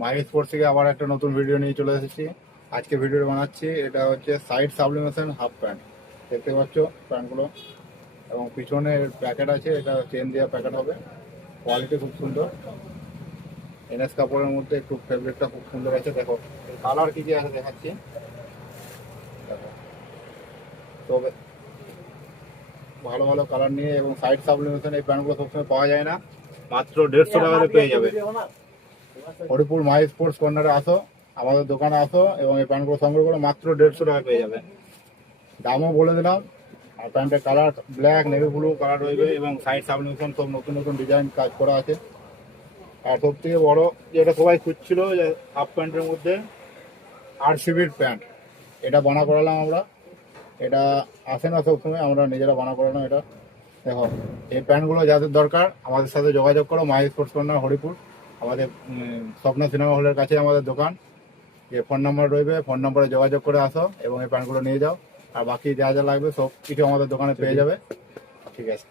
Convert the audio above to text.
মাই sports থেকে আবার একটা নতুন ভিডিও নিয়ে চলে এসেছি। আজকে ভিডিও বানাচ্ছি, এটা হচ্ছে সাইড সাবলিমেশন হাফ প্যান্ট। দেখতে পাচ্ছ প্যান্টগুলো, এবং পিছনে প্যাকেট আছে, এটা চেন দেওয়া প্যাকেট হবে। কোয়ালিটি খুব সুন্দর, এনএস কাপড়ের মধ্যে একটু ফেব্রিকটা খুব সুন্দর আছে। দেখো কালার কি কি আছে দেখাচ্ছি। দেখো তবে ভালো ভালো কালার নিয়ে, এবং সাইড সাবলিমেশন এই প্যান্টগুলো সবসময় পাওয়া যায় না, মাত্র 150 টাকাতে পেয়ে যাবে। হরিপুর মাই স্পোর্টস কর্নারে আসো, আমাদের দোকানে আসো, এবং এই প্যান্টগুলো সংগ্রহ করে মাত্র 150 টাকা পেয়ে যাবে। দামও বলে দিলাম। আর প্যান্টের colour black, navy blue colour রয়েছে, এবং সাইড সাবলিমেশন সব নতুন নতুন ডিজাইন কাজ করা আছে। আর সব থেকে বড় যেটা সবাই খুঁজছিল, যে হাফ প্যান্টের মধ্যে আরসিবির প্যান্ট, এটা বানা করালাম আমরা। এটা আসে না সবসময়, আমরা নিজেরা বানা করালাম এটা। দেখো এই প্যান্টগুলো যাদের দরকার আমাদের সাথে যোগাযোগ করো। মাই স্পোর্টস কর্নার হরিপুর, আমাদের স্বপ্ন সিনেমা হলের কাছে আমাদের দোকান। যে ফোন নাম্বার রইবে, ফোন নাম্বারে যোগাযোগ করে আসো এবং এই প্যান্টগুলো নিয়ে যাও। আর বাকি যা যা লাগবে সব কিছু আমাদের দোকানে পেয়ে যাবে। ঠিক আছে।